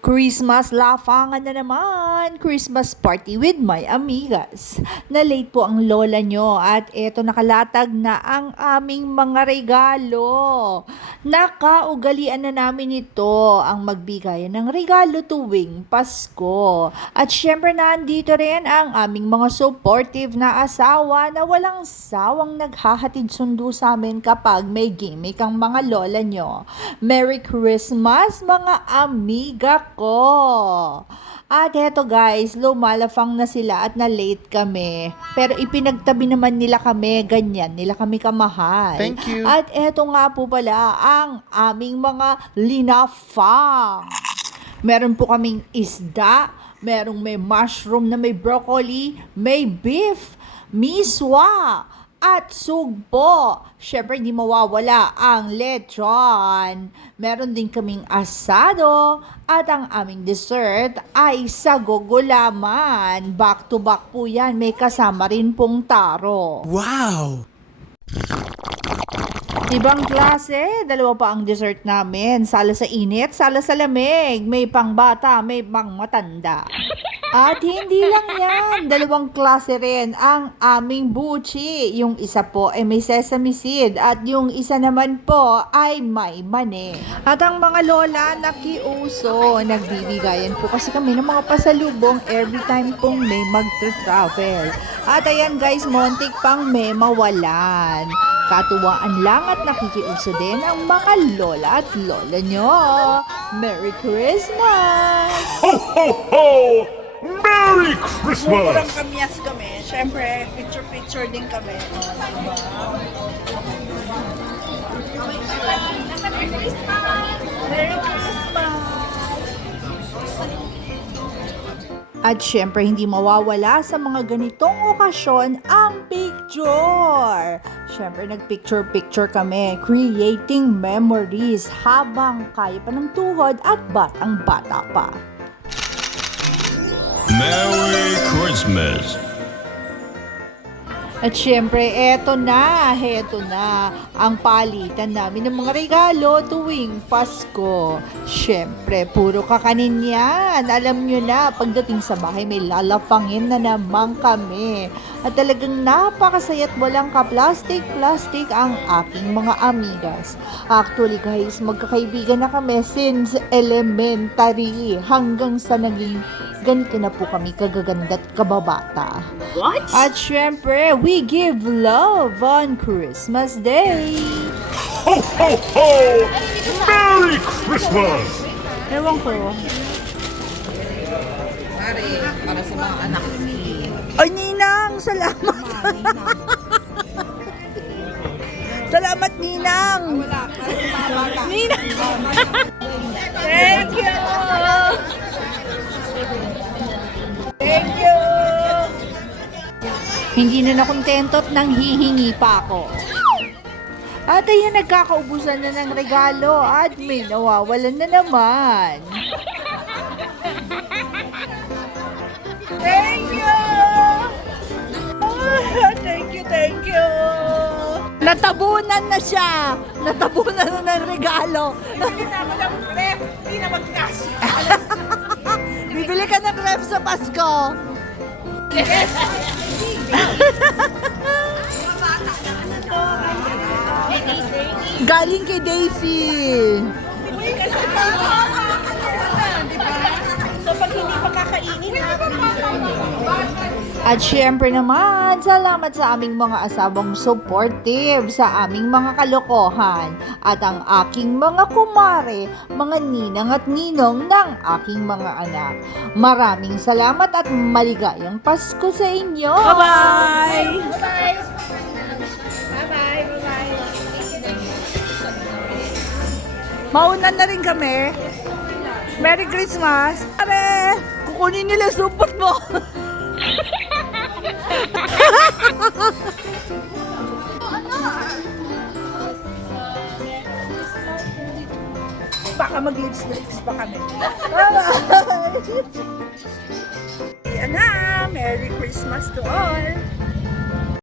Christmas lafangan na naman! Christmas party with my amigas. Na-late po ang lola nyo at eto nakalatag na ang aming mga regalo. Nakaugalian na namin ito ang magbigay ng regalo tuwing Pasko. At syempre nandito rin ang aming mga supportive na asawa na walang sawang naghahatid sundo sa amin kapag may gimmick ang mga lola nyo. Merry Christmas mga amiga ko! At eto guys, lumalafang na sila at na-late kami. Pero ipinagtabi naman nila kami, ganyan nila kami kamahal. Thank you. At eto nga po pala ang aming mga linafang. Meron po kaming isda, merong may mushroom na may broccoli, may beef, miswa, at sugpo. Syempre, hindi mawawala ang lechon. Meron din kaming asado. At ang aming dessert ay sagogulaman. Back to back po yan. May kasama rin pong taro. Wow! Ibang klase. Dalawa pa ang dessert namin. Sala sa init, sala sa lamig. May pang bata, may pang matanda. At hindi lang yan, dalawang klase rin ang aming buchi. Yung isa po ay may sesame seed at yung isa naman po ay may mani. At ang mga lola nakiuso, nagbibigayan po kasi kami ng mga pasalubong every time pong may mag-travel. At ayan guys, montik pang may mawalan. Katuwaan lang at nakikiuso din ang mga lola at lola nyo. Merry Christmas! Ho, ho, ho! Merry Christmas! Murang kamyas kami. Siyempre, picture-picture din kami. Diba? Merry Christmas! At syempre, hindi mawawala sa mga ganitong okasyon ang picture. Syempre, nag-picture-picture kami, creating memories habang kaya pa ng tuhod at batang-bata pa. Merry Christmas! At syempre, eto na ang palitan namin ng mga regalo tuwing Pasko. Syempre, puro kakanin yan. Alam nyo na, pagdating sa bahay, may lalafangin na naman kami. At talagang napakasaya at walang ka-plastic-plastic ang aking mga amigas. Actually guys, magkakaibigan na kami since elementary hanggang sa naging ganito na po kami kagaganda at kababata. What? At syempre, we give love on Christmas Day. Ho, ho, ho! Merry Christmas! Ewan ko. Para sa mga anak ni... Ay, Ninang! Salamat! Salamat, Ninang! Wala, para sa mga bata. Ninang! Thank you! Thank you! Hindi na nakontento at nang hihingi pa ako. At ayan, nagkakaubusan na ng regalo at may nawawalan na naman. Thank you! Thank you! Natabunan na siya! Natabunan na ng regalo. Hindi na ako ng ref, hindi na mag-cash. Bibili ka ng ref sa Pasko. Galing kay Daisy. So pag hindi pa kakainin, At syempre naman, salamat sa aming mga asawang supportive sa aming mga kalokohan at ang aking mga kumare, mga ninang at ninong ng aking mga anak. Maraming salamat at maligayang Pasko sa inyo! Bye-bye! Maunan na rin kami. Merry Christmas! Are! Kukunin nila supot mo! Baka mag-lips pa kami. Bye-bye! Yan na! Merry Christmas to all!